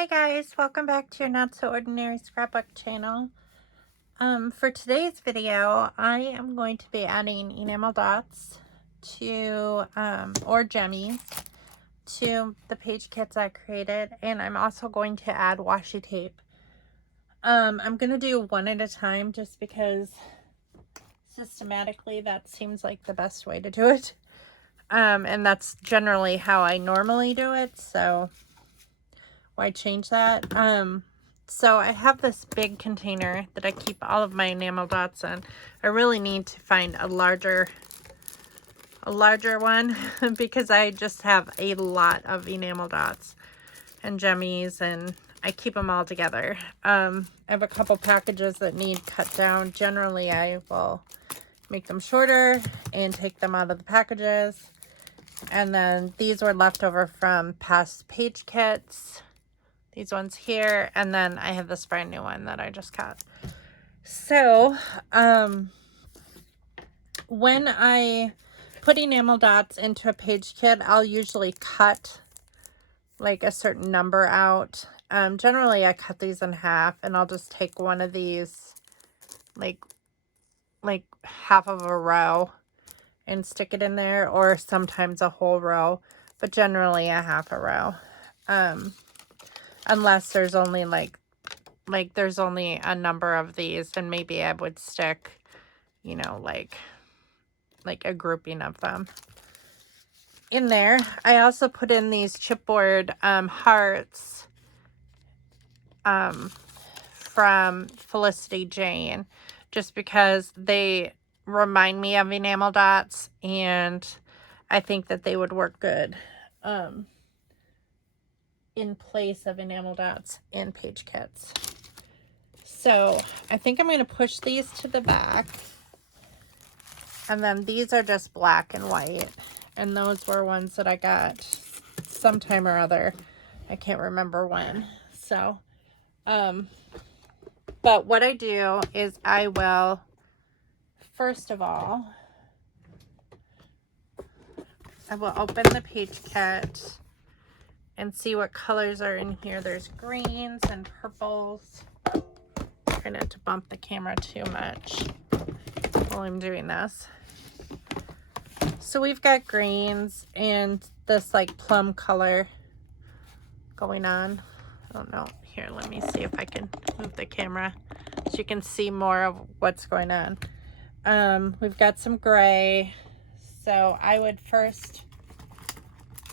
Hi guys, welcome back to your Not So Ordinary Scrapbook channel. For today's video, I am going to be adding enamel dots to, or jemmies to the page kits I created, and I'm also going to add washi tape. I'm going to do one at a time just because systematically that seems like the best way to do it. And that's generally how I normally do it, so why change that? So I have this big container that I keep all of my enamel dots in. I really need to find a larger one because I just have a lot of enamel dots and jemmies, and I keep them all together. I have a couple packages that need cut down. Generally, I will make them shorter and take them out of the packages. And then these were left over from past page kits. These ones here, and then I have this brand new one that I just cut. So, when I put enamel dots into a page kit, I'll usually cut like a certain number out. Generally I cut these in half, and I'll just take one of these, like half of a row, and stick it in there, or sometimes a whole row, but generally a half a row. Unless there's only like there's only a number of these, and maybe I would stick, you know, like a grouping of them in there. I also put in these chipboard hearts from Felicity Jane, just because they remind me of enamel dots, and I think that they would work good in place of enamel dots in page kits. So I think I'm going to push these to the back, and then these are just black and white, and those were ones that I got sometime or other. I can't remember when. So but what I do is I will, first of all, I will open the page kit and see what colors are in here. There's greens and purples. Try not to bump the camera too much while I'm doing this. So we've got greens and this like plum color going on. I don't know. Here, let me see if I can move the camera so you can see more of what's going on. We've got some gray. So I would first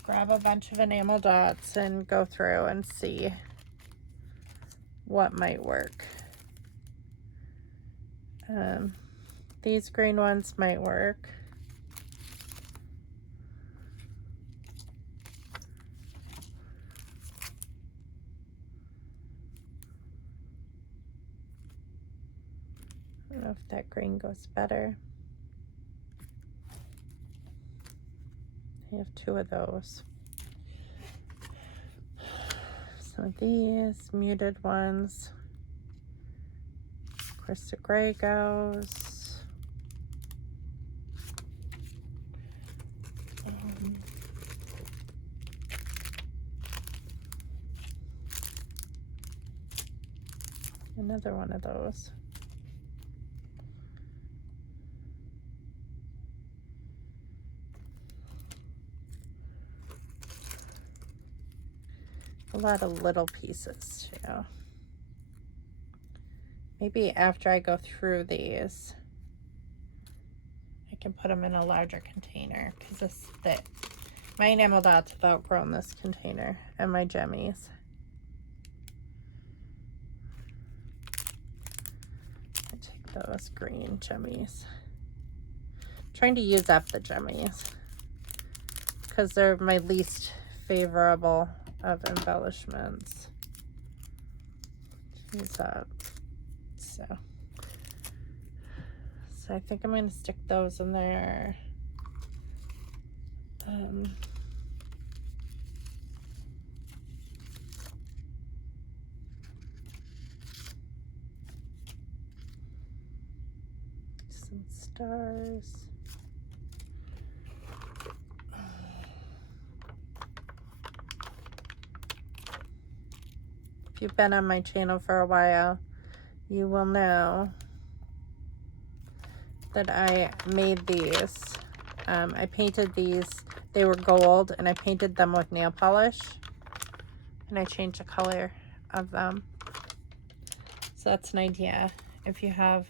grab a bunch of enamel dots and go through and see what might work. These green ones might work. I don't know if that green goes better. I have two of those. Some of these muted ones. Of course, the gray goes. Another one of those. A lot of little pieces too. Maybe after I go through these, I can put them in a larger container, because my enamel dots have outgrown this container, and my jemmies. I take those green jemmies. I'm trying to use up the jemmies because they're my least favorable of embellishments. Use up. So I think I'm going to stick those in there. Some stars. If you've been on my channel for a while, you will know that I made these. I painted these. They were gold, and I painted them with nail polish, and I changed the color of them. So that's an idea. If you have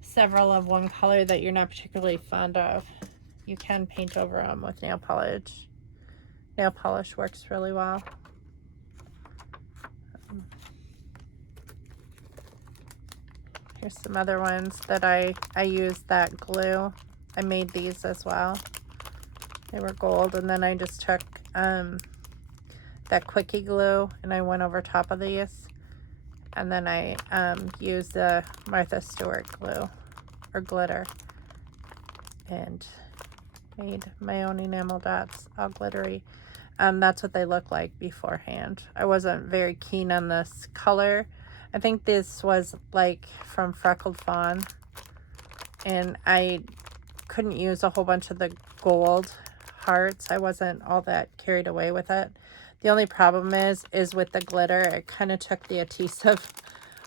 several of one color that you're not particularly fond of, you can paint over them with nail polish. Nail polish works really well. Here's some other ones that I used that glue. I made these as well. They were gold, and then I just took that quickie glue and I went over top of these, and then I used the Martha Stewart glue or glitter and made my own enamel dots, all glittery. That's what they look like beforehand. I wasn't very keen on this color. I think this was like from Freckled Fawn, and I couldn't use a whole bunch of the gold hearts. I wasn't all that carried away with it. The only problem is with the glitter, it kind of took the adhesive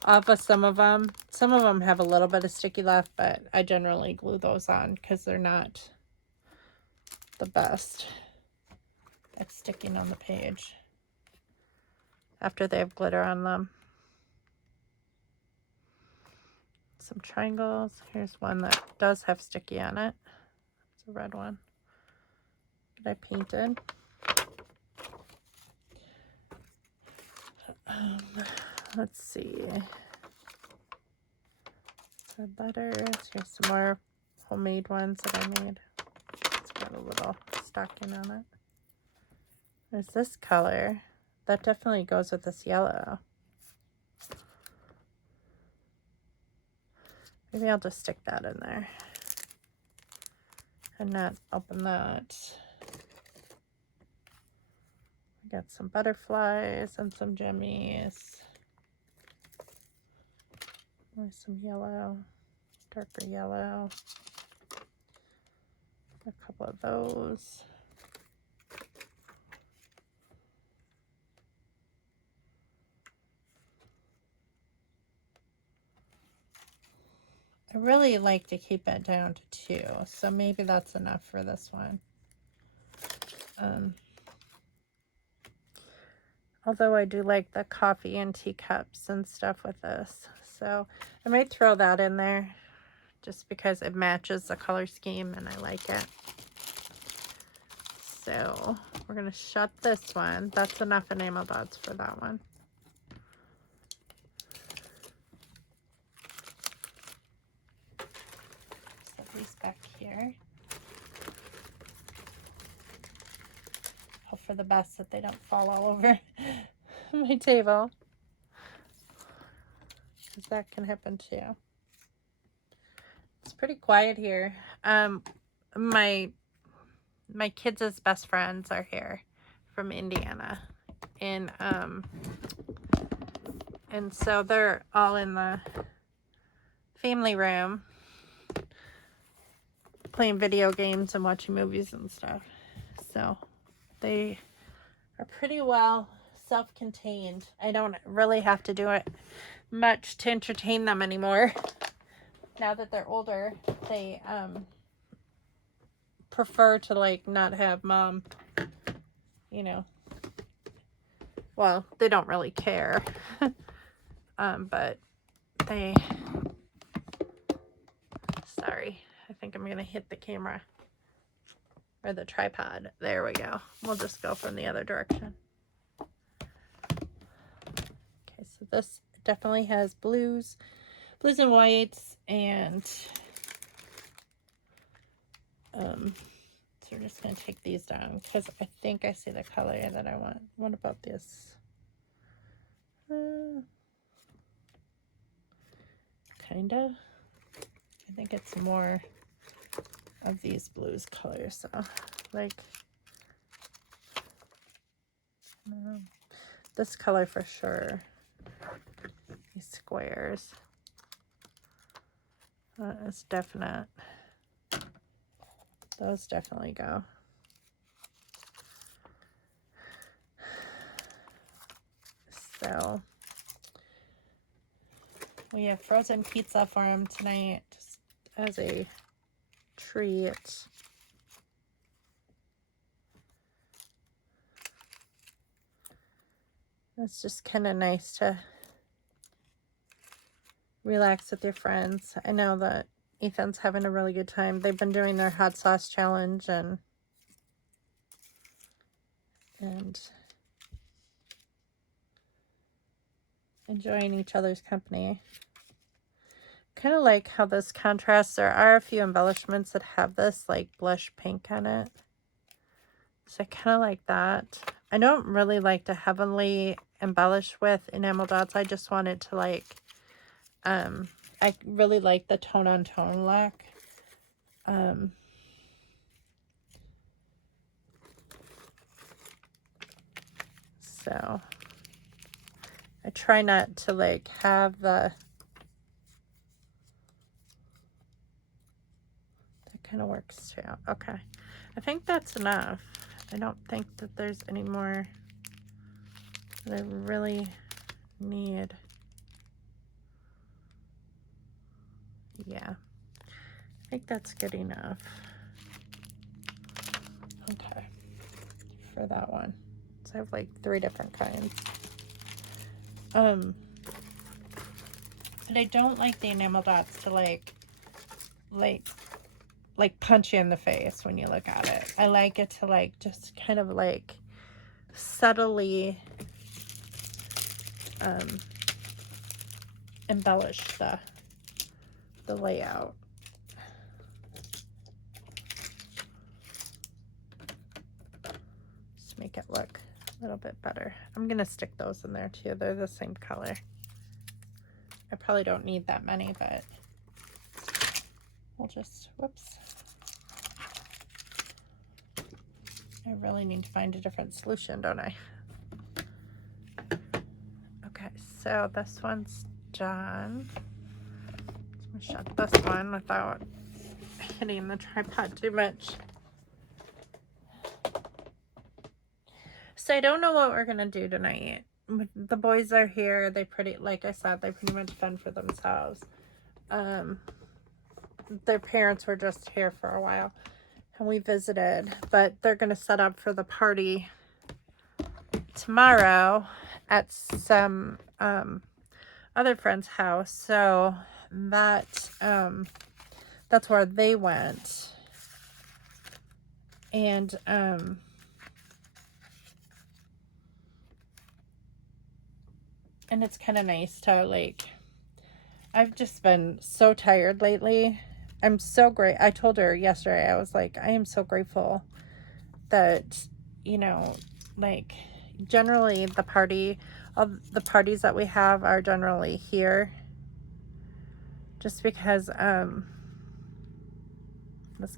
off of some of them. Some of them have a little bit of sticky left, but I generally glue those on because they're not the best at sticking on the page after they have glitter on them. Some triangles. Here's one that does have sticky on it. It's a red one that I painted. Let's see. Red letters. Here's some more homemade ones that I made. It's got a little stocking on it. There's this color. That definitely goes with this yellow. Maybe I'll just stick that in there and not open that. I got some butterflies and some jimmies. There's some yellow, darker yellow. A couple of those. I really like to keep it down to 2, so maybe that's enough for this one. Although I do like the coffee and teacups and stuff with this, so I might throw that in there just because it matches the color scheme and I like it. So we're going to shut this one. That's enough enamel dots for that one. Set these back here. Hope for the best that they don't fall all over my table, because that can happen too. It's pretty quiet here. My kids' best friends are here from Indiana, and so they're all in the family room playing video games and watching movies and stuff. So they are pretty well self-contained. I don't really have to do it much to entertain them anymore. Now that they're older, they prefer to like not have mom, you know. Well, they don't really care. But they, sorry, I think I'm gonna hit the camera or the tripod. There we go. We'll just go from the other direction. Okay, so this definitely has blues and whites, and so we're just going to take these down because I think I see the color that I want. What about this? Kinda. I think it's more of these blues colors, so like this color for sure. These squares. It's definite. Those definitely go. So We have frozen pizza for him tonight, just as a treat. It's just kind of nice to relax with your friends. I know that Ethan's having a really good time. They've been doing their hot sauce challenge and enjoying each other's company. Kind of like how this contrasts. There are a few embellishments that have this like blush pink on it. So I kind of like that. I don't really like to heavily embellish with enamel dots. I just wanted to like, I really like the tone on tone look. So I try not to like have that kind of works too. Okay. I think that's enough. I don't think that there's any more that I really need. Yeah. I think that's good enough. Okay. For that one. So I have like 3 different kinds. But I don't like the enamel dots to like punch you in the face when you look at it. I like it to like just kind of like subtly embellish the layout. Just make it look a little bit better. I'm gonna stick those in there too. They're the same color. I probably don't need that many, but we'll just, whoops. I really need to find a different solution, don't I? Okay, so this one's done. I'm gonna shut this one without hitting the tripod too much. So I don't know what we're gonna do tonight. The boys are here. They like I said, they pretty much fend for themselves. Their parents were just here for a while and we visited, but they're gonna set up for the party tomorrow at some other friend's house. So that's where they went. And it's kind of nice to like, I've just been so tired lately. I'm so great. I told her yesterday, I was like, I am so grateful that, you know, like generally the parties that we have are generally here. Just because that's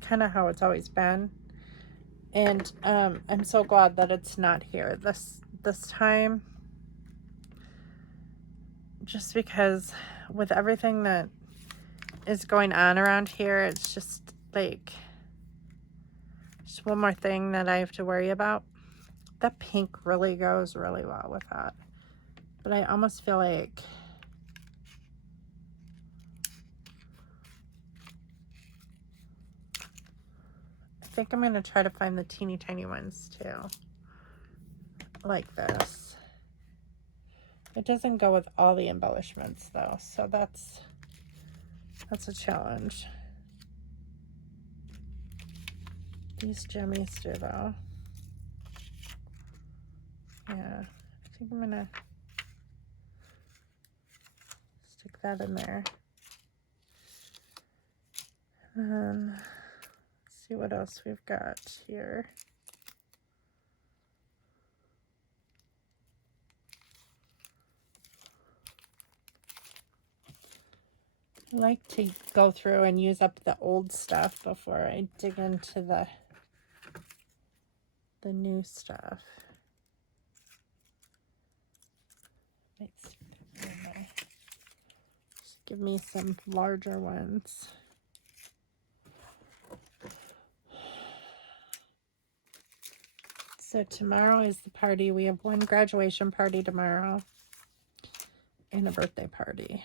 kind of how it's always been. And I'm so glad that it's not here this time. Just because with everything that is going on around here, it's just like just one more thing that I have to worry about. That pink really goes really well with that. But I almost feel like I think I'm going to try to find the teeny tiny ones too. Like this. It doesn't go with all the embellishments though, so that's a challenge. These jimmies do though. Yeah, I think I'm gonna stick that in there. Let's see what else we've got here. I like to go through and use up the old stuff before I dig into the new stuff. Just give me some larger ones. So tomorrow is the party. We have one graduation party tomorrow and a birthday party.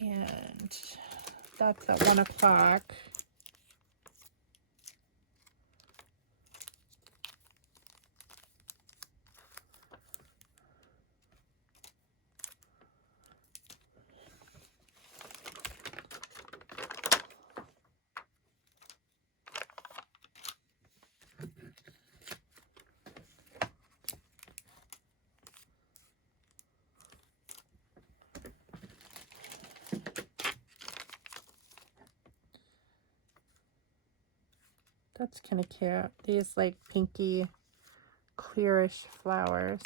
And that's at 1 o'clock. That's kind of cute. These like pinky, clearish flowers.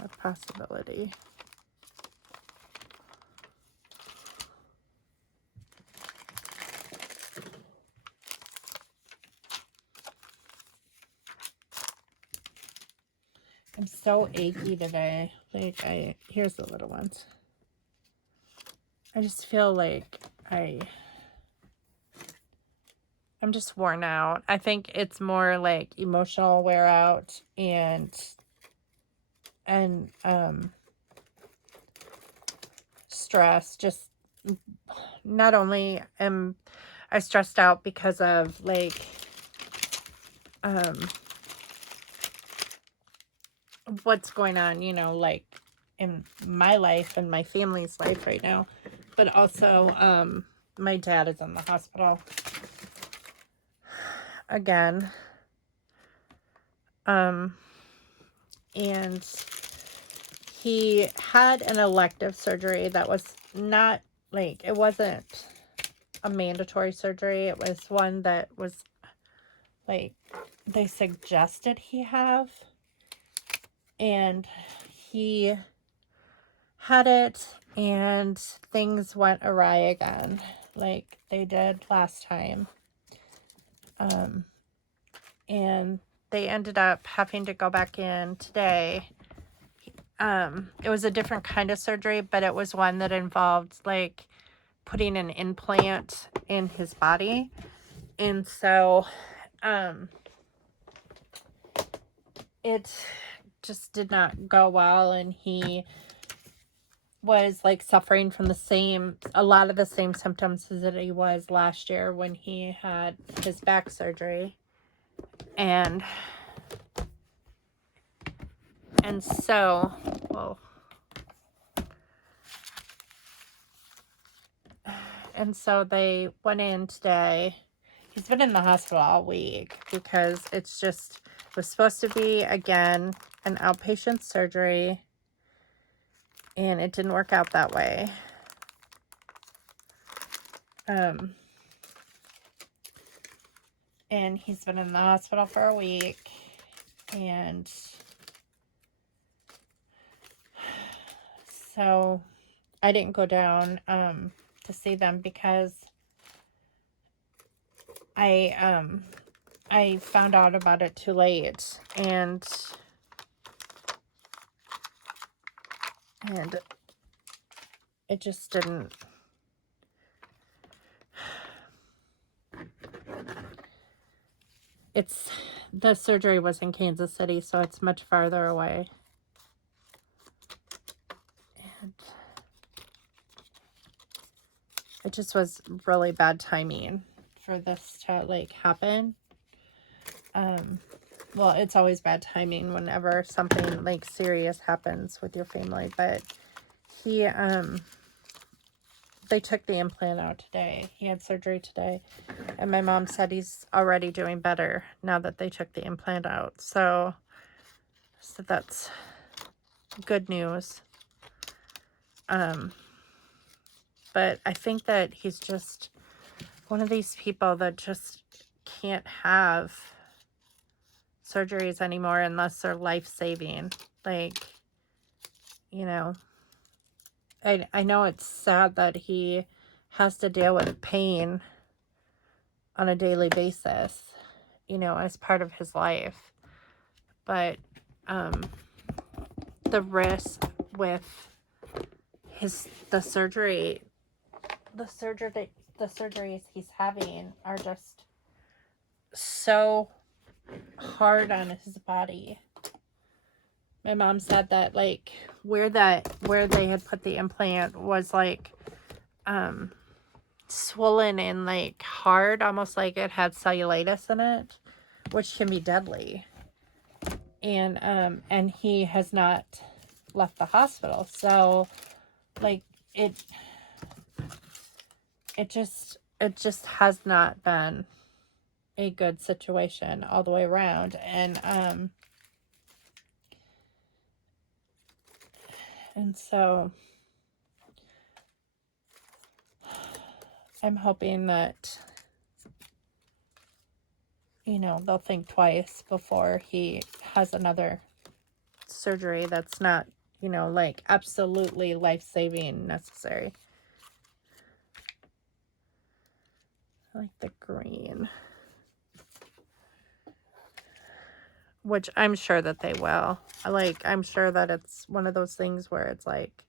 A possibility. I'm so achy today. Like here's the little ones. I just feel like I'm just worn out. I think it's more like emotional wear out and stress. Just not only am I stressed out because of like what's going on, you know, like in my life and my family's life right now, but also my dad is in the hospital again. And he had an elective surgery that was not like, it wasn't a mandatory surgery. It was one that was like they suggested he have, and he had it and things went awry again like they did last time. And they ended up having to go back in today. It was a different kind of surgery, but it was one that involved like putting an implant in his body. And so it just did not go well, and he was like suffering from a lot of the same symptoms as that he was last year when he had his back surgery. And so, well, and so they went in today. He's been in the hospital all week because it was supposed to be, again, an outpatient surgery, and it didn't work out that way. And he's been in the hospital for a week, and so I didn't go down to see them because I found out about it too late, and it just didn't. The surgery was in Kansas City, so it's much farther away. And it just was really bad timing for this to like happen. Well, it's always bad timing whenever something like serious happens with your family, but they took the implant out today. He had surgery today, and my mom said he's already doing better now that they took the implant out. So that's good news. But I think that he's just one of these people that just can't have surgeries anymore unless they're life-saving. Like, you know, I know it's sad that he has to deal with pain on a daily basis, you know, as part of his life. But the risk with the surgeries he's having are just so hard on his body My mom said that, like, where they had put the implant was, like, swollen and, like, hard, almost like it had cellulitis in it, which can be deadly. And he has not left the hospital. So, like, it just has not been a good situation all the way around. And so I'm hoping that, you know, they'll think twice before he has another surgery that's not, you know, like, absolutely life-saving necessary. I like the green. Which I'm sure that they will. I'm sure that it's one of those things where it's like,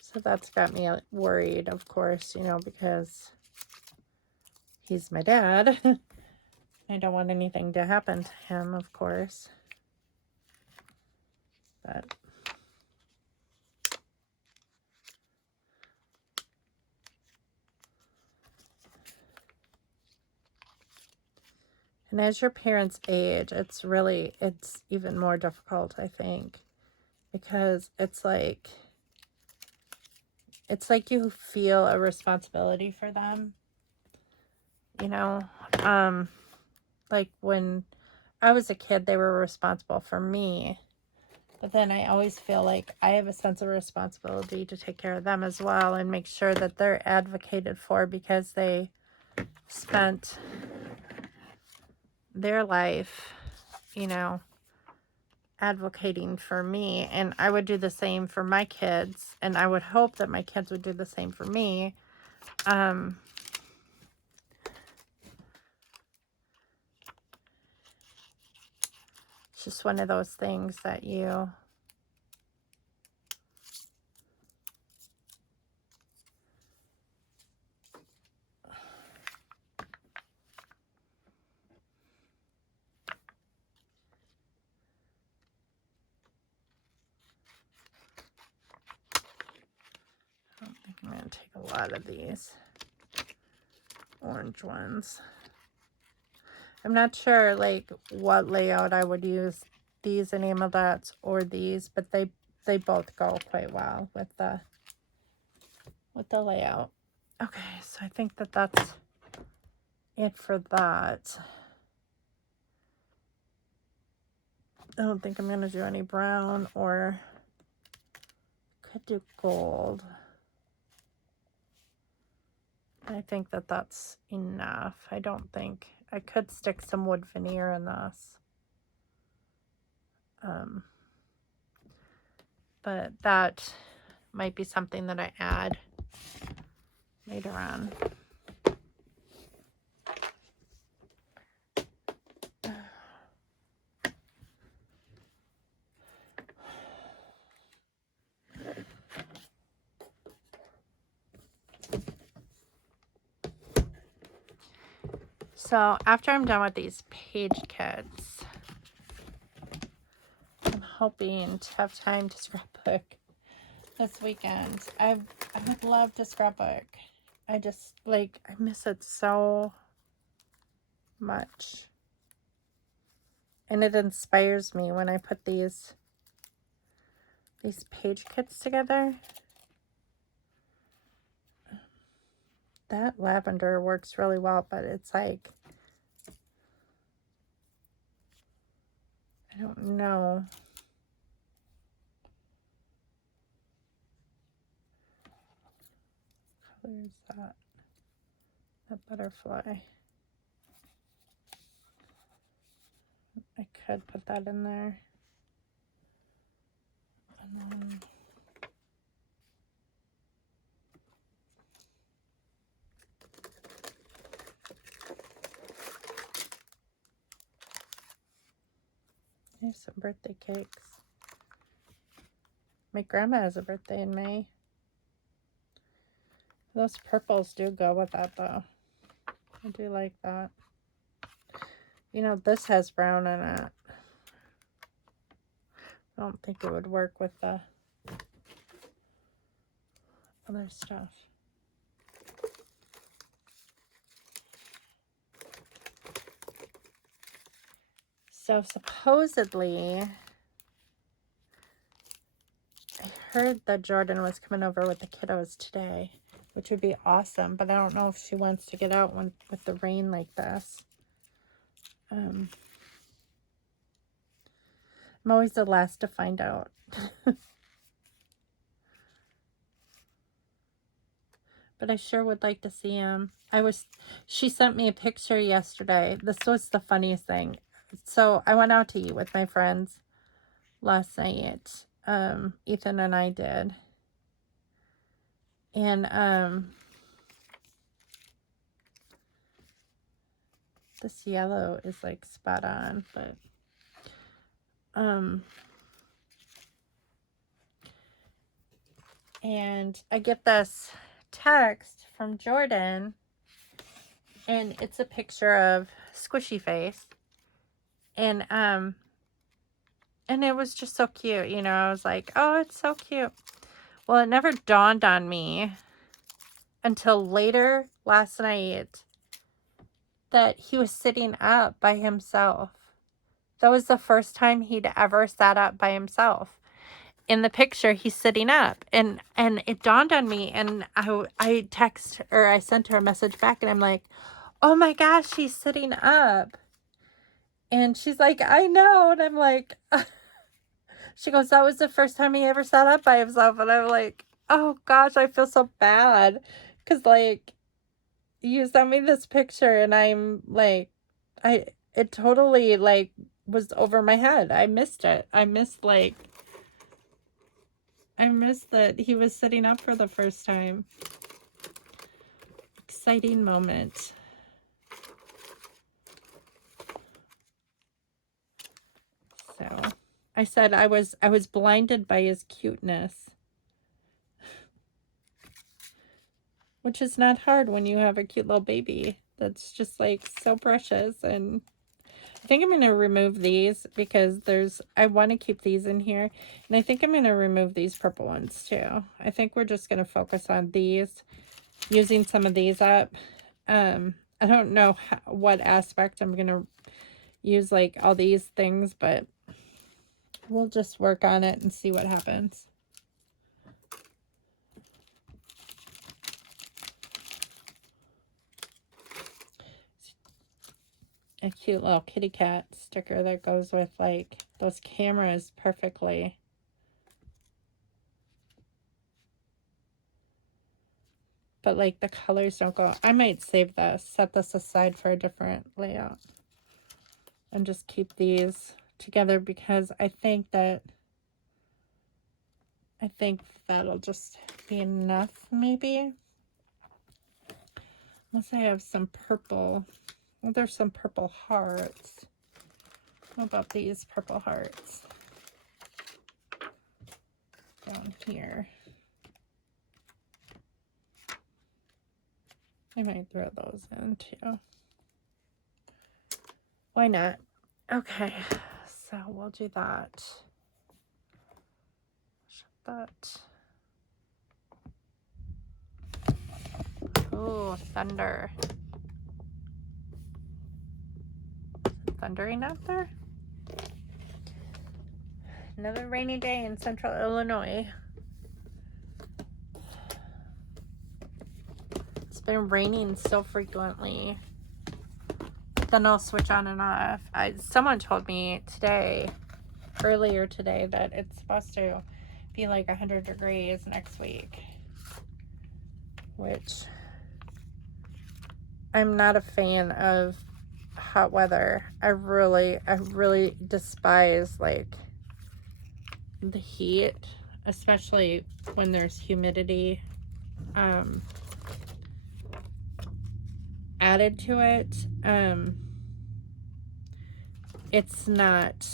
so that's got me worried, of course, you know, because he's my dad. I don't want anything to happen to him, of course. But and as your parents age, it's even more difficult, I think, because it's like you feel a responsibility for them, you know. Like, when I was a kid, they were responsible for me, but then I always feel like I have a sense of responsibility to take care of them as well and make sure that they're advocated for, because they spent their life, you know, advocating for me, and I would do the same for my kids, and I would hope that my kids would do the same for me. It's just one of those things that you I don't think I'm going to take a lot of these orange ones. I'm not sure, like, what layout I would use, these enamel dots or these, but they both go quite well with the layout. Okay, so I think that that's it for that. I don't think I'm going to do any brown, or could do gold. I think that that's enough. I don't think I could stick some wood veneer in this. But that might be something that I add later on. So after I'm done with these page kits, I'm hoping to have time to scrapbook this weekend. I would love to scrapbook. I just, like, I miss it so much. And it inspires me when I put these page kits together. That lavender works really well, but it's like, I don't know. What color is that? That butterfly. I could put that in there. And then here's some birthday cakes. My grandma has a birthday in May. Those purples do go with that, though. I do like that. You know, this has brown in it. I don't think it would work with the other stuff. So supposedly, I heard that Jordan was coming over with the kiddos today, which would be awesome, but I don't know if she wants to get out with the rain like this. I'm always the last to find out. But I sure would like to see him. She sent me a picture yesterday. This was the funniest thing. So I went out to eat with my friends last night. Ethan and I did. And this yellow is like spot on, but and I get this text from Jordan, and it's a picture of Squishy Face, and it was just so cute, you know. I was like, oh, it's so cute. Well, it never dawned on me until later last night that he was sitting up by himself. That was the first time he'd ever sat up by himself. In the picture, he's sitting up, and it dawned on me, and I sent her a message back, and I'm like, oh my gosh, he's sitting up. And she's like, I know. And I'm like, she goes, that was the first time he ever sat up by himself. And I'm like, oh gosh, I feel so bad. Because, like, you sent me this picture, and I'm like, it totally, like, was over my head. I missed it. I missed that he was sitting up for the first time. Exciting moment. So I said I was blinded by his cuteness, which is not hard when you have a cute little baby that's just like so precious. And I think I'm going to remove these because I want to keep these in here. And I think I'm going to remove these purple ones too. I think we're just going to focus on these, using some of these up. I don't know what aspect I'm going to use like all these things, but we'll just work on it and see what happens. A cute little kitty cat sticker that goes with like those cameras perfectly. But like the colors don't go. I might save this, set this aside for a different layout, and just keep these together because I think that'll just be enough, maybe. Unless I have some purple. Well, there's some purple hearts. What about these purple hearts? Down here. I might throw those in too. Why not? Okay, so we'll do that. Shut that. Oh, thunder. Is it thundering out there? Another rainy day in central Illinois. It's been raining so frequently. Then I'll switch on and off. Someone told me earlier today, that it's supposed to be like 100 degrees next week. Which, I'm not a fan of hot weather. I really despise like the heat, especially when there's humidity added to it. It's not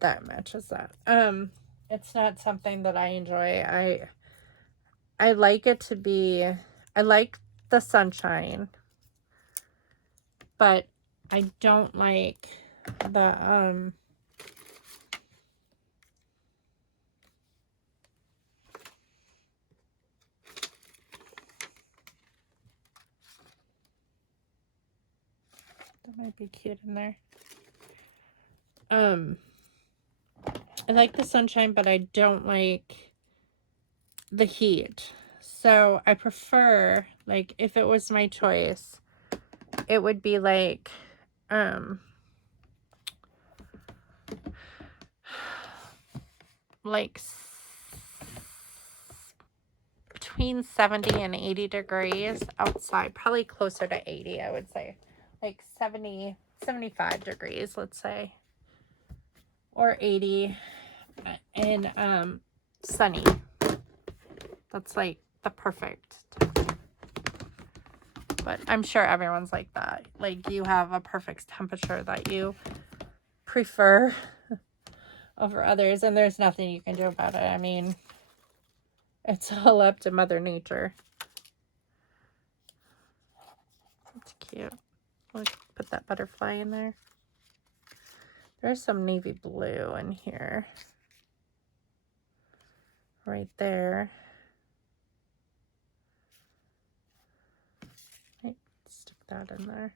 that matches that. It's not something that I enjoy. I like it to be, I like the sunshine, but I don't like the, that might be cute in there. I like the sunshine, but I don't like the heat. So I prefer, like, if it was my choice, it would be like, like between 70 and 80 degrees outside, probably closer to 80, I would say, like 70, 75 degrees, let's say, or 80, and sunny. That's like the perfect temperature. But I'm sure everyone's like that. Like, you have a perfect temperature that you prefer over others, and there's nothing you can do about it. I mean, it's all up to Mother Nature. That's cute. Let's put that butterfly in there. There's some navy blue in here. Right there. Right, stick that in there.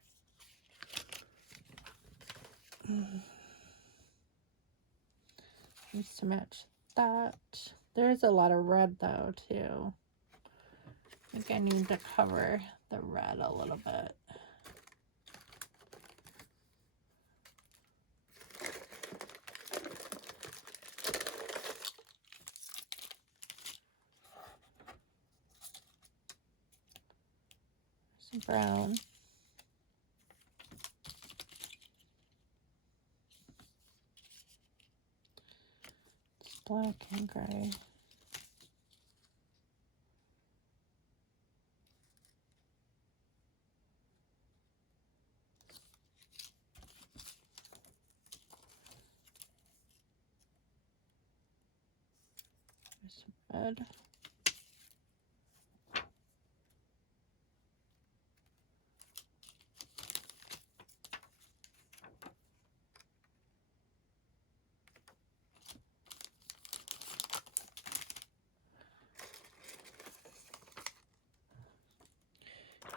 Just to match that. There's a lot of red though too. I think I need to cover the red a little bit. Some brown. It's black and gray. There's some red.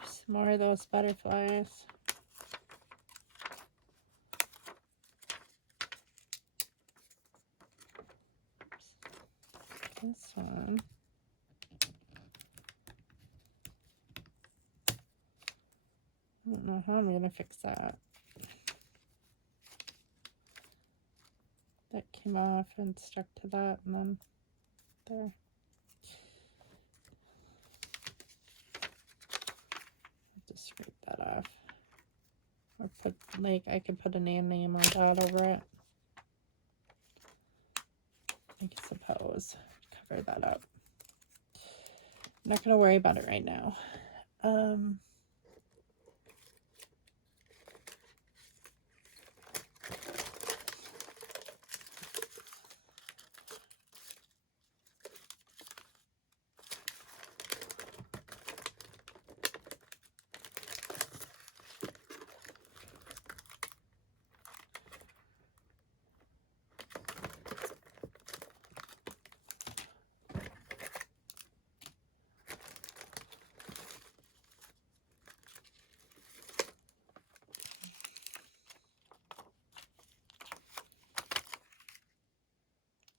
Some more of those butterflies. This one. I don't know how I'm going to fix that. That came off and stuck to that, and then there. Just scrape that off. Or put, like, I could put an enamel dot over it. I suppose. Cover that up. I'm not going to worry about it right now.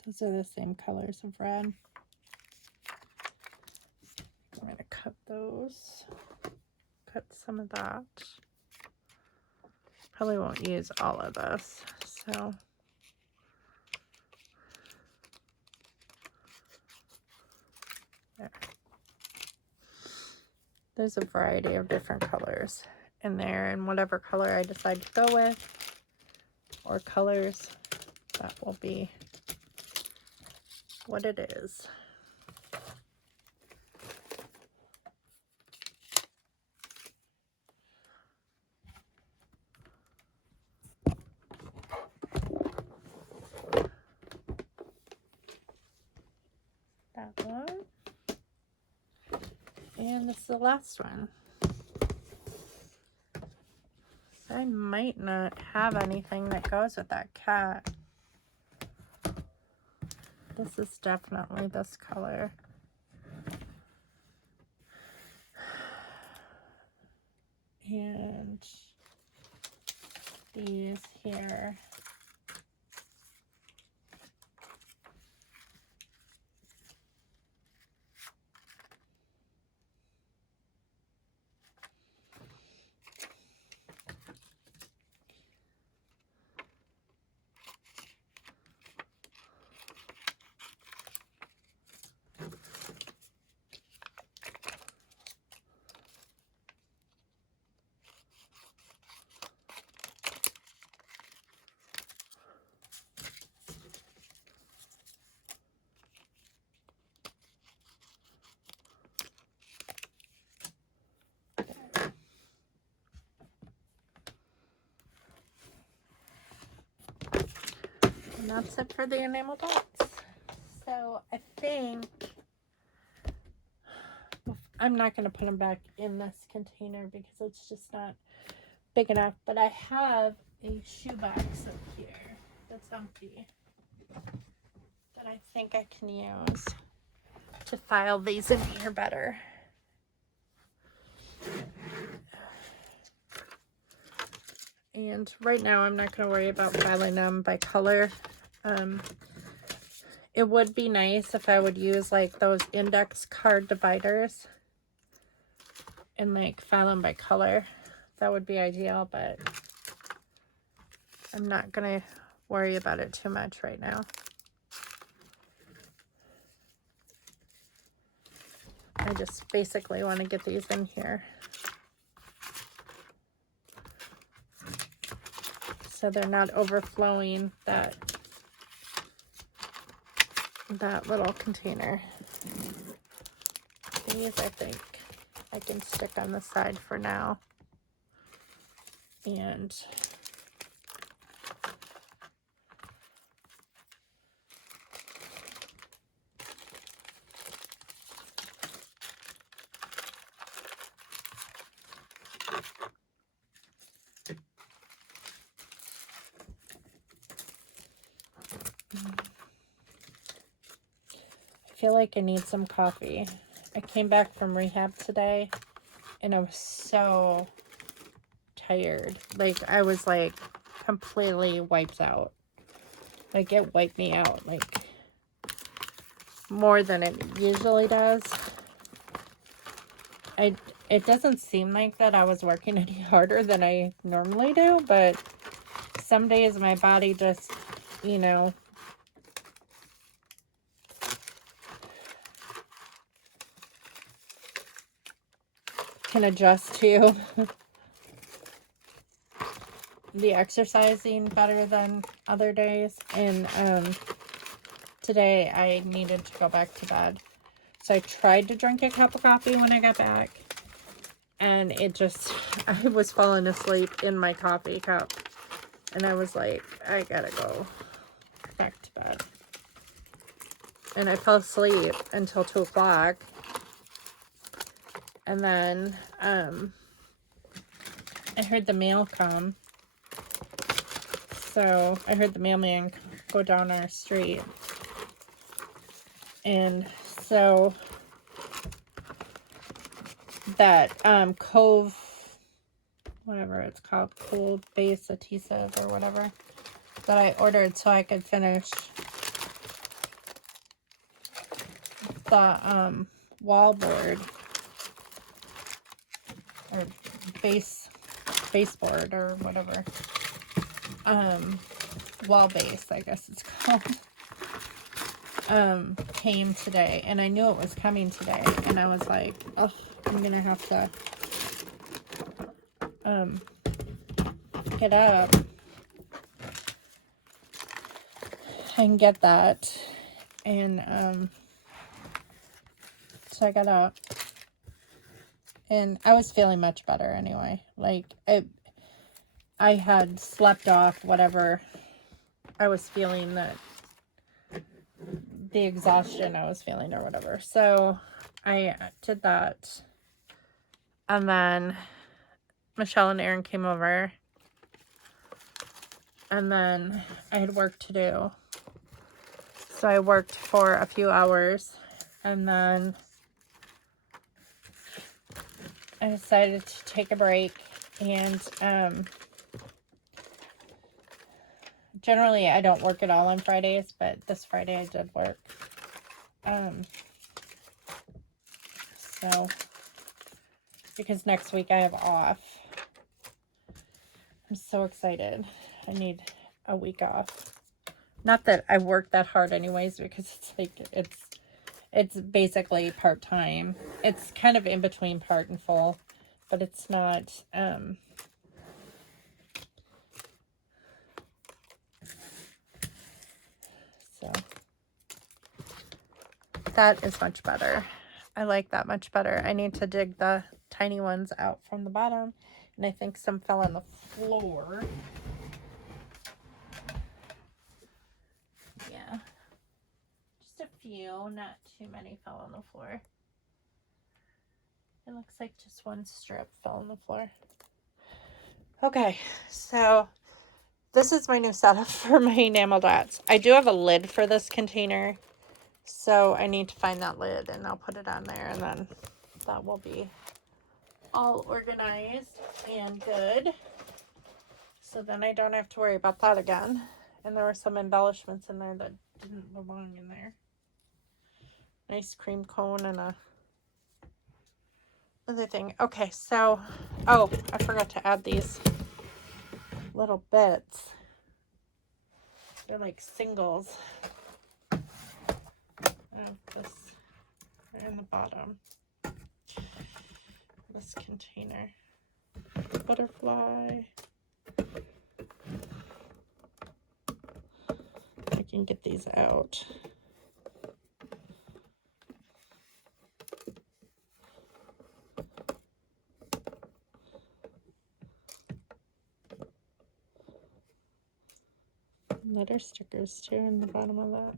Those are the same colors of red. I'm going to cut those. Cut some of that. Probably won't use all of this, so. There. There's a variety of different colors in there, and whatever color I decide to go with, or colors, that will be what it is. that one. And this is the last one. I might not have anything that goes with that cat. This is definitely this color. And these here. And that's it for the enamel dots. So I think I'm not going to put them back in this container because it's just not big enough. But I have a shoebox up here that's empty that I think I can use to file these in here better. And right now I'm not going to worry about filing them by color. It would be nice if I would use like those index card dividers and like file them by color. That would be ideal, but I'm not going to worry about it too much right now. I just basically want to get these in here so they're not overflowing that little container. These I think I can stick on the side for now. And I feel like I need some coffee. I came back from rehab today and I was so tired. Like I was like completely wiped out. Like it wiped me out like more than it usually does. It doesn't seem like that I was working any harder than I normally do, but some days my body just, you know, can adjust to the exercising better than other days. And today I needed to go back to bed, so I tried to drink a cup of coffee when I got back, and it just, I was falling asleep in my coffee cup, and I was like, I gotta go back to bed. And I fell asleep until 2 o'clock. And then I heard the mail come. So I heard the mailman go down our street. And so that Cove, whatever it's called, Cold Base Adhesive or whatever, that I ordered so I could finish the wall board or baseboard or whatever, wall base I guess it's called, came today, and I knew it was coming today, and I was like, oh, I'm gonna have to get up and get that. And so I got up, and I was feeling much better anyway. Like I had slept off whatever I was feeling that the exhaustion I was feeling or whatever. So I did that. And then Michelle and Aaron came over. And then I had work to do. So I worked for a few hours. And then I decided to take a break. And generally I don't work at all on Fridays, but this Friday I did work. So, because next week I have off. I'm so excited. I need a week off. Not that I work that hard anyways, because it's like, it's basically part-time. It's kind of in between part and full, but it's not, so that is much better. I like that much better. I need to dig the tiny ones out from the bottom, and I think some fell on the floor. Yeah. Just a few, not too many fell on the floor. It looks like just one strip fell on the floor. Okay, so this is my new setup for my enamel dots. I do have a lid for this container, so I need to find that lid and I'll put it on there, and then that will be all organized and good. So then I don't have to worry about that again. And there were some embellishments in there that didn't belong in there. Nice cream cone and a other thing. Okay, so, oh, I forgot to add these little bits. They're like singles. This, they're in the bottom. This container. Butterfly. I can get these out. Letter stickers too in the bottom of that.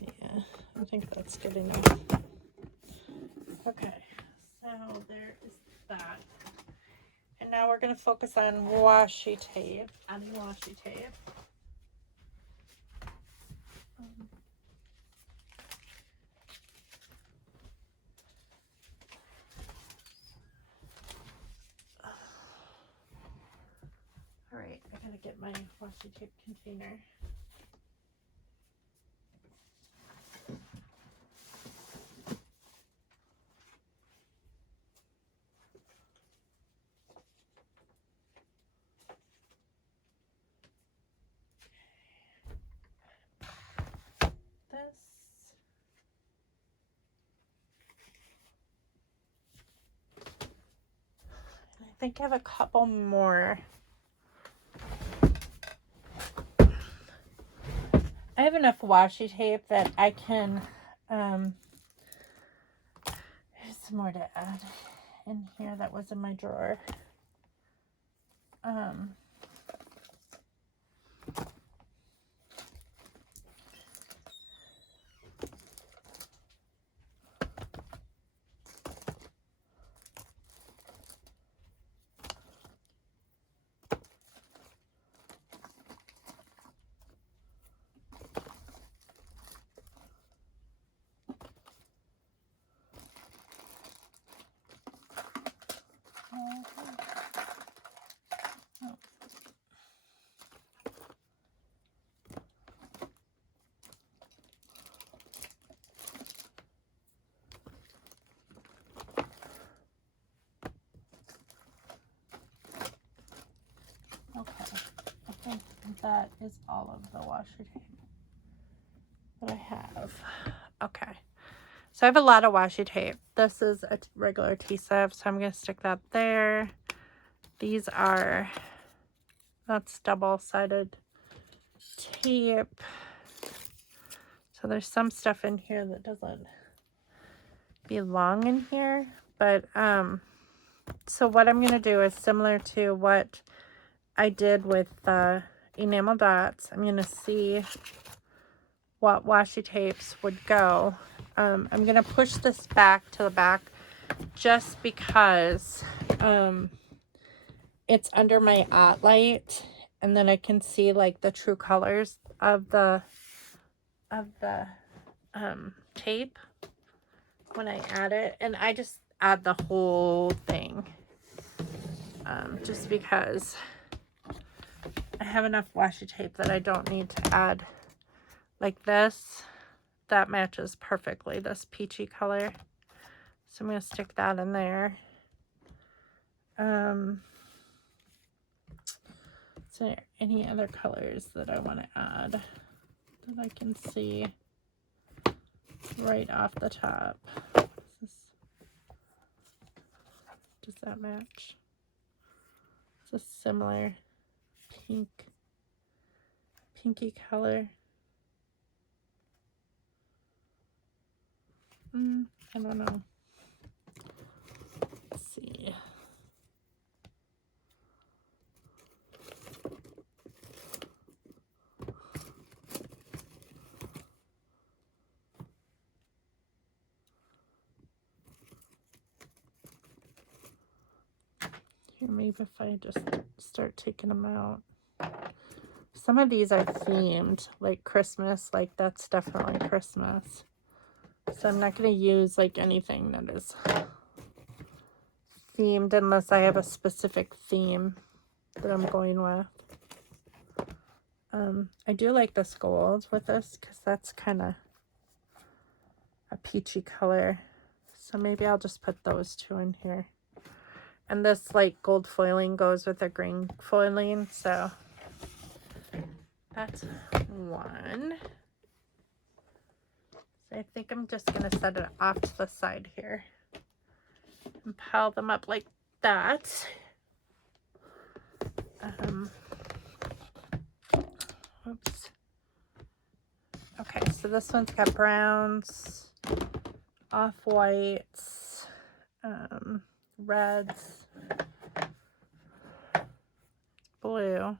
Yeah, I think that's good enough. Okay, so there is that. And now we're going to focus on washi tape, adding washi tape. All right, I gotta get my washi tape container. This. I think I have a couple more. I have enough washi tape that I can, there's some more to add in here that was in my drawer. Okay, I think that is all of the washi tape that I have. Okay, so I have a lot of washi tape. This is a regular T-Sep, so I'm going to stick that there. These are, that's double-sided tape. So there's some stuff in here that doesn't belong in here, but so what I'm going to do is similar to what I did with the Enamel Dots. I'm going to see what washi tapes would go. I'm going to push this back to the back just because it's under my light, and then I can see like the true colors of the tape when I add it. And I just add the whole thing just because I have enough washi tape that I don't need to add like this. That matches perfectly, this peachy color. So I'm going to stick that in there. Is there any other colors that I want to add that I can see right off the top? Does that match? It's a similar pinky color. I don't know. Let's see. Here, maybe if I just start taking them out. Some of these are themed, like Christmas, like that's definitely Christmas. So I'm not going to use like anything that is themed unless I have a specific theme that I'm going with. I do like this gold with this because that's kind of a peachy color. So maybe I'll just put those two in here. And this like gold foiling goes with the green foiling, so that's one. So I think I'm just going to set it off to the side here and pile them up like that. Oops. Okay, so this one's got browns, off-whites, reds, blue.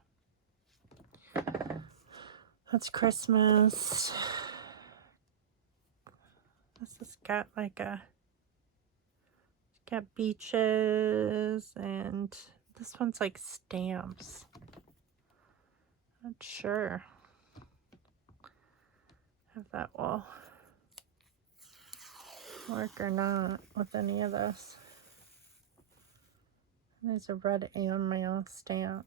That's Christmas. This has got like got beaches, and this one's like stamps. Not sure if that will work or not with any of this. And there's a red mail stamp.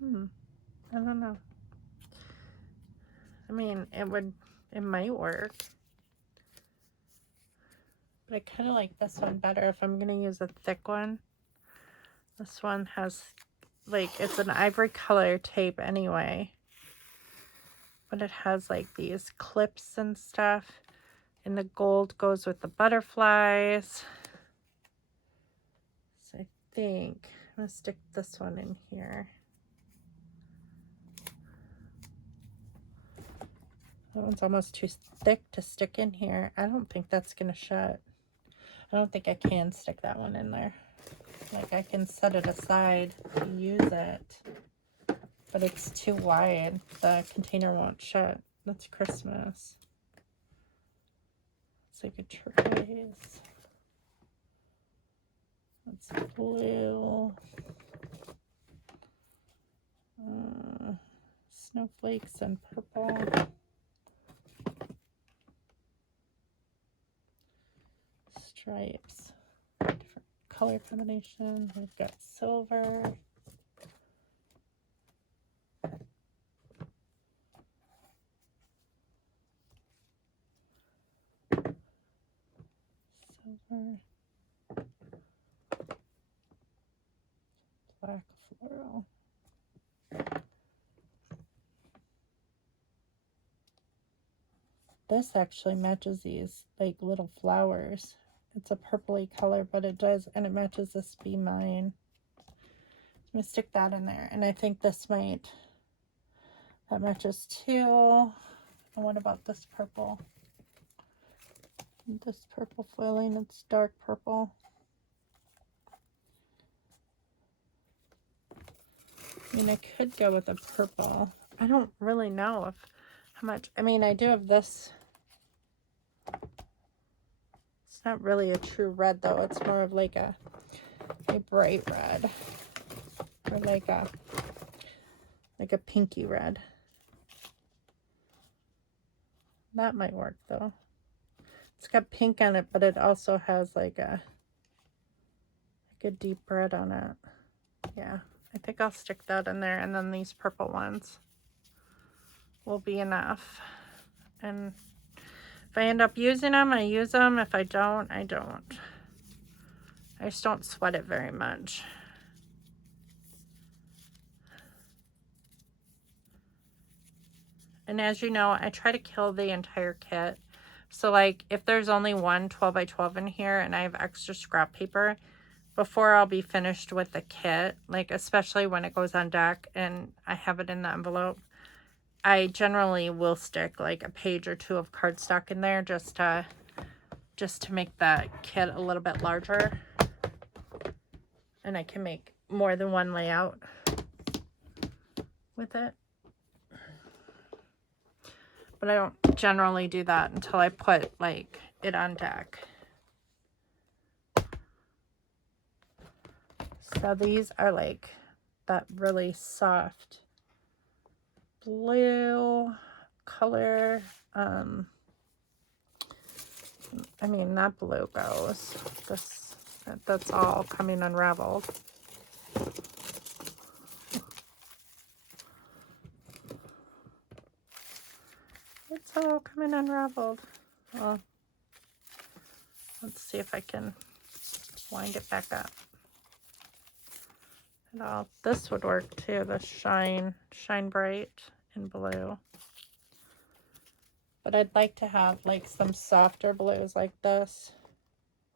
I don't know. I mean, it might work. But I kind of like this one better if I'm going to use a thick one. This one has, like, it's an ivory color tape anyway. But it has, like, these clips and stuff. And the gold goes with the butterflies. So I think I'm going to stick this one in here. That one's almost too thick to stick in here. I don't think that's going to shut. I don't think I can stick that one in there. Like, I can set it aside to use it, but it's too wide. The container won't shut. That's Christmas. It's like a turquoise. That's blue. Snowflakes and purple. Stripes. Different color combination. We've got silver. Silver. Black floral. This actually matches these like little flowers. It's a purpley color, but it does, and it matches this Be Mine. I'm gonna stick that in there, and I think this that matches too. And what about this purple? This purple foiling, it's dark purple. mean, I could go with a purple. I don't really know if how much. I mean, I do have this. It's not really a true red though. It's more of like a bright red, or like a pinky red. That might work though. It's got pink on it, but it also has like a deep red on it. Yeah, I think I'll stick that in there, and then these purple ones will be enough. And if I end up using them, I use them. If I don't, I don't. I just don't sweat it very much. And as you know, I try to kill the entire kit. So like if there's only one 12 by 12 in here and I have extra scrap paper, before I'll be finished with the kit, like especially when it goes on deck and I have it in the envelope, I generally will stick like a page or two of cardstock in there just to make the kit a little bit larger. And I can make more than one layout with it. But I don't generally do that until I put like it on deck. So these are like that really soft blue color. I mean, that blue goes. That's all coming unraveled. It's all coming unraveled. Well, let's see if I can wind it back up. And this would work too, the shine bright in blue. But I'd like to have like some softer blues like this.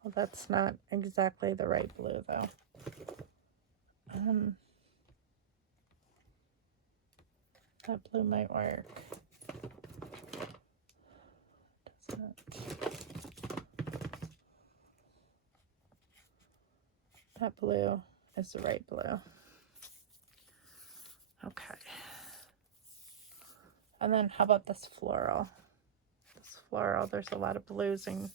Well, that's not exactly the right blue though. That blue might work. That blue is the right blue. Okay. And then how about this floral? This floral, there's a lot of blues and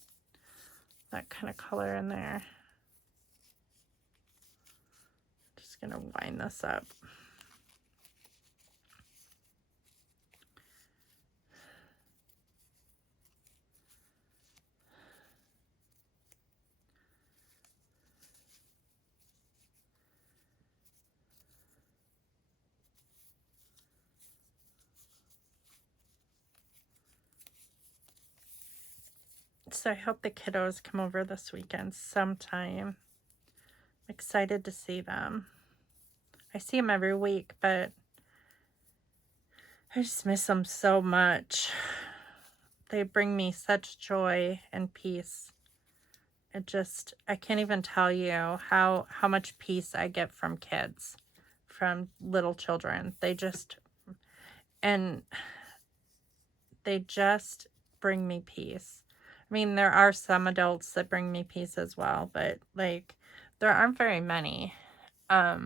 that kind of color in there. Just gonna wind this up. So I hope the kiddos come over this weekend sometime. I'm excited to see them. I see them every week, but I just miss them so much. They bring me such joy and peace. I can't even tell you how much peace I get from kids, from little children. They just bring me peace. I mean, there are some adults that bring me peace as well, but like there aren't very many. I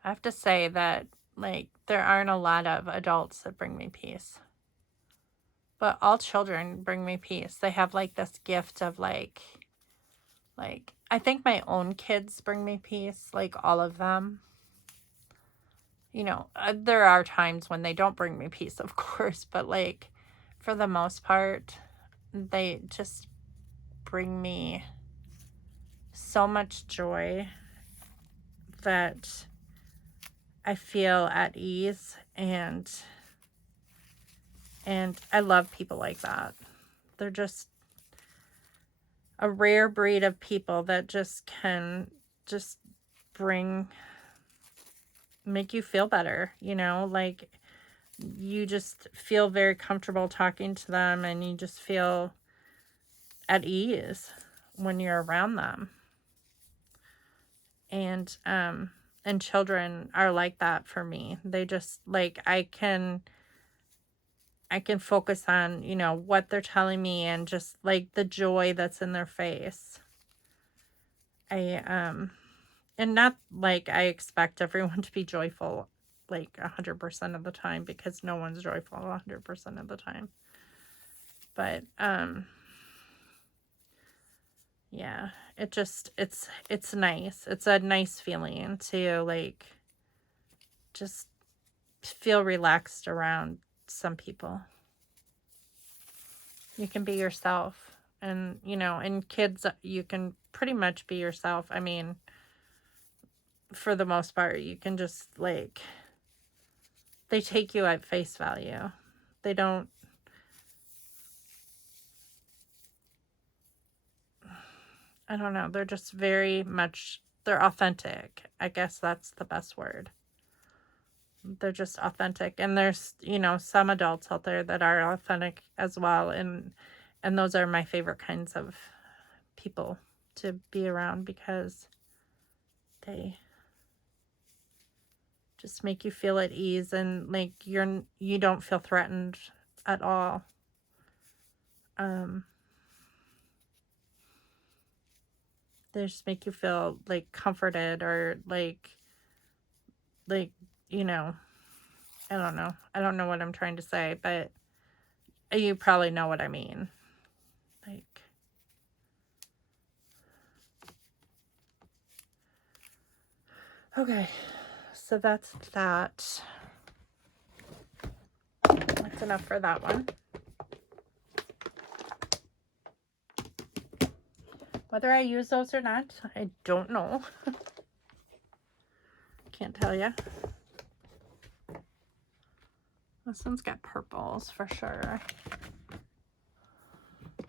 have to say that like there aren't a lot of adults that bring me peace. But all children bring me peace. They have like this gift of like I think my own kids bring me peace, like all of them. You know, there are times when they don't bring me peace, of course, but like for the most part, they just bring me so much joy that I feel at ease, and I love people like that. They're just a rare breed of people that just can just make you feel better, you know, like you just feel very comfortable talking to them and you just feel at ease when you're around them. And children are like that for me. They just like, I can focus on, you know, what they're telling me and just like the joy that's in their face. And not like I expect everyone to be joyful like 100% of the time, because no one's joyful 100% of the time. But yeah, it's nice. It's a nice feeling to like just feel relaxed around some people. You can be yourself, and and kids, you can pretty much be yourself. I mean, for the most part, you can just like, they take you at face value. They don't, I don't know, they're just very much, they're authentic. I guess that's the best word. They're just authentic. And there's, some adults out there that are authentic as well. And those are my favorite kinds of people to be around, because they just make you feel at ease, and like you don't feel threatened at all. They just make you feel like comforted, or like I don't know. I don't know what I'm trying to say, but you probably know what I mean. Like, okay, so that's that. That's enough for that one. Whether I use those or not, I don't know. Can't tell you. This one's got purples for sure.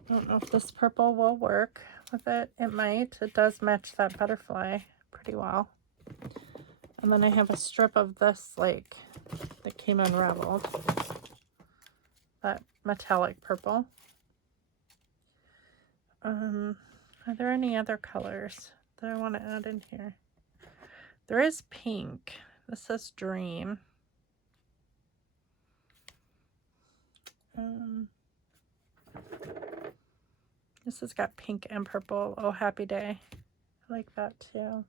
I don't know if this purple will work with it. It might. It does match that butterfly pretty well. And then I have a strip of this, like, that came unraveled. That metallic purple. Are there any other colors that I want to add in here? There is pink. This says Dream. This has got pink and purple. Oh, Happy Day. I like that too.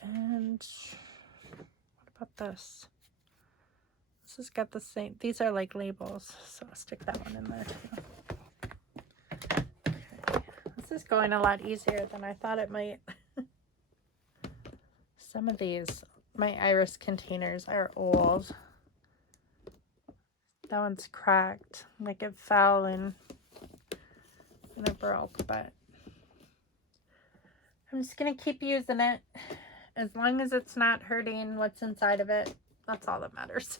And what about this? This has got the same. These are like labels, so I'll stick that one in there too. Okay. This is going a lot easier than I thought it might. Some of these, my iris containers are old. That one's cracked, like it fell and it broke, but I'm just gonna keep using it. As long as it's not hurting what's inside of it, that's all that matters.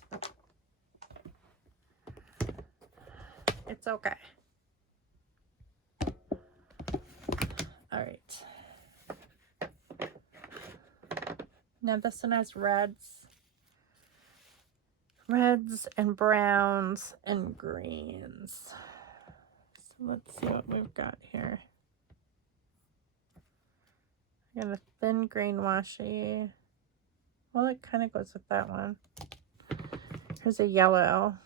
It's okay. All right. Now this one has reds and browns and greens. So let's see what we've got here. I got a thin green washi. Well, it kind of goes with that one. Here's a yellow,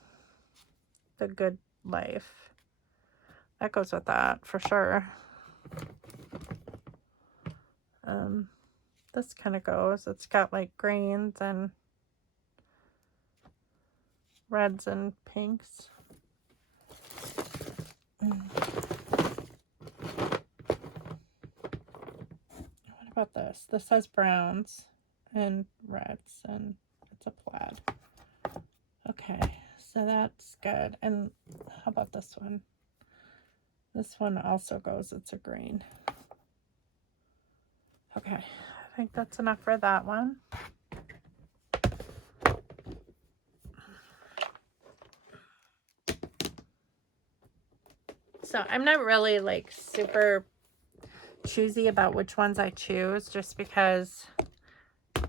The Good Life. That goes with that for sure. This kind of goes. It's got like greens and reds and pinks. What about this? This has browns and reds, and it's a plaid. Okay, so that's good. And how about this one? This one also goes. It's a green. Okay, I think that's enough for that one. So I'm not really like super choosy about which ones I choose, just because,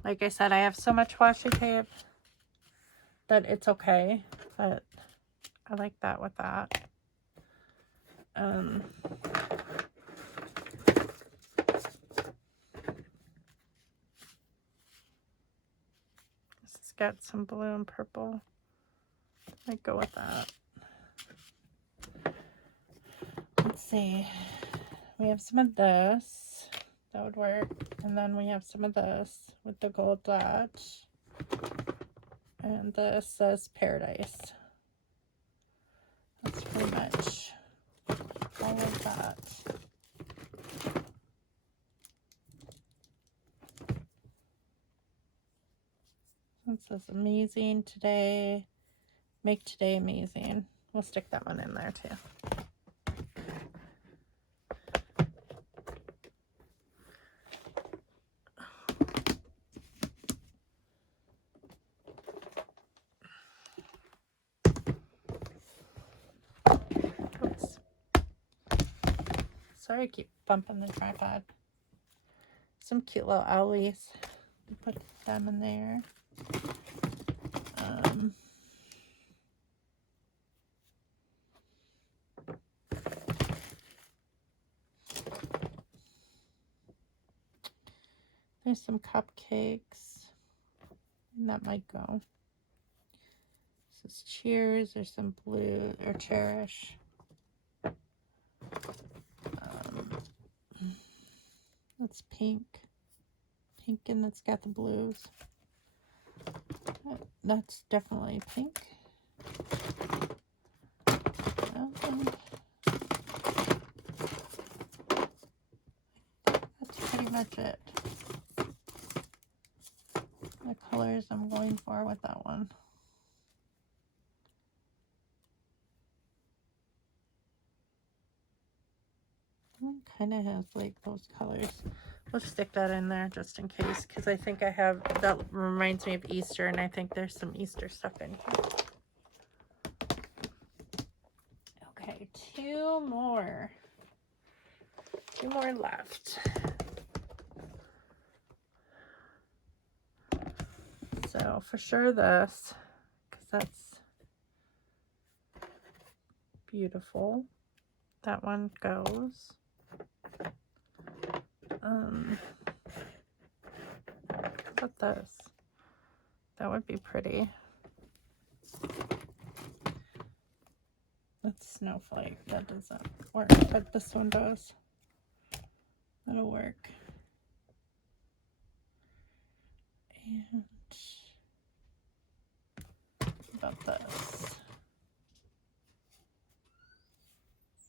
like I said, I have so much washi tape that it's okay. But I like that with that. This has got some blue and purple. I'd go with that. Let's see. We have some of this. That would work. And then we have some of this with the gold dot. And this says Paradise. That's pretty much all of that. It says amazing today. Make today amazing. We'll stick that one in there too. Oops. Sorry, I keep bumping the tripod. Some cute little owlies. Put them in there. There's some cupcakes, and that might go. This is Cheers. There's some blue, or Cherish. That's pink. Pink, and it's got the blues. That's definitely pink. That's pretty much it. The colors I'm going for with that one. Kind of has like those colors. We'll stick that in there just in case, because I think I have, that reminds me of Easter, and I think there's some Easter stuff in here. Okay, two more left. So for sure this, because that's beautiful. That one goes. How about this? That would be pretty. That's Snowflake. That doesn't work, but this one does. That'll work. And about this.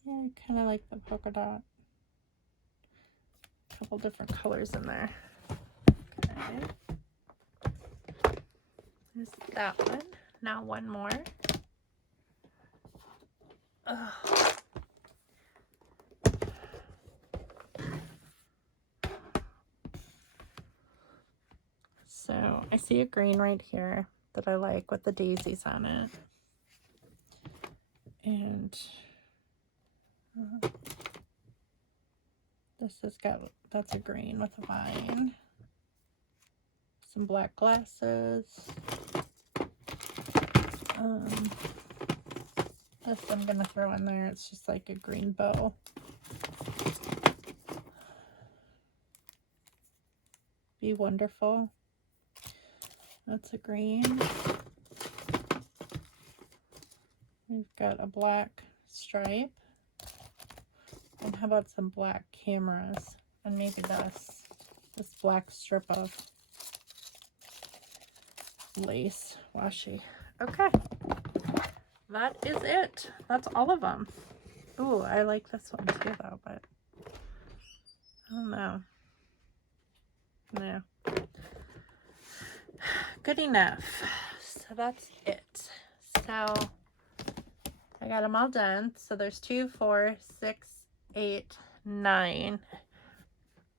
Yeah, I kind of like the polka dot. A couple different colors in there. Okay. There's that one. Now one more. Ugh. So I see a green right here that I like with the daisies on it. And this has got, that's a green with a vine. Some black glasses. This I'm gonna throw in there. It's just like a green bow. Be Wonderful. That's a green. We've got a black stripe. And how about some black cameras? And maybe this black strip of lace washi. Okay. That is it. That's all of them. Ooh, I like this one too though, but I don't know. No. Good enough. So that's it. So I got them all done. So there's 2, 4, 6, 8, 9.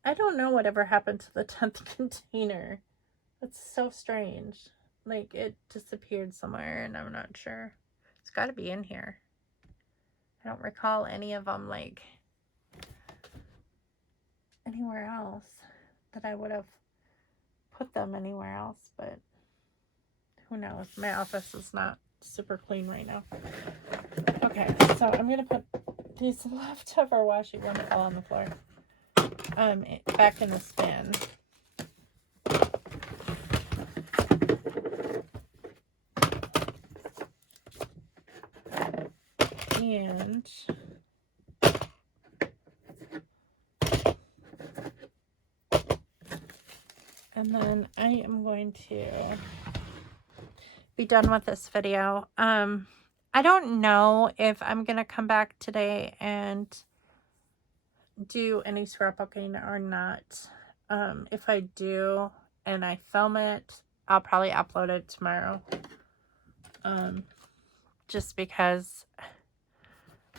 I don't know whatever happened to the 10th container. That's so strange. Like it disappeared somewhere and I'm not sure. It's got to be in here. I don't recall any of them like anywhere else that I would have put them anywhere else, but who knows? My office is not super clean right now. Okay, so I'm gonna put these leftover washi, one fell on the floor, back in the spin. And And then I am going to be done with this video. I don't know if I'm going to come back today and do any scrapbooking or not. If I do and I film it, I'll probably upload it tomorrow. Just because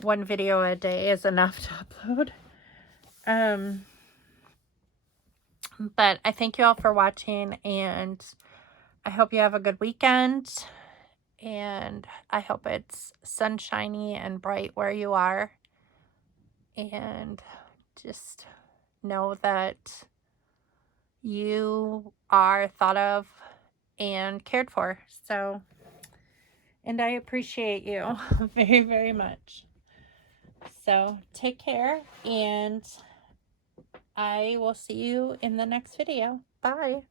one video a day is enough to upload. But I thank you all for watching, and I hope you have a good weekend, and I hope it's sunshiny and bright where you are, and just know that you are thought of and cared for. So, and I appreciate you very, very much. So take care, and I will see you in the next video. Bye.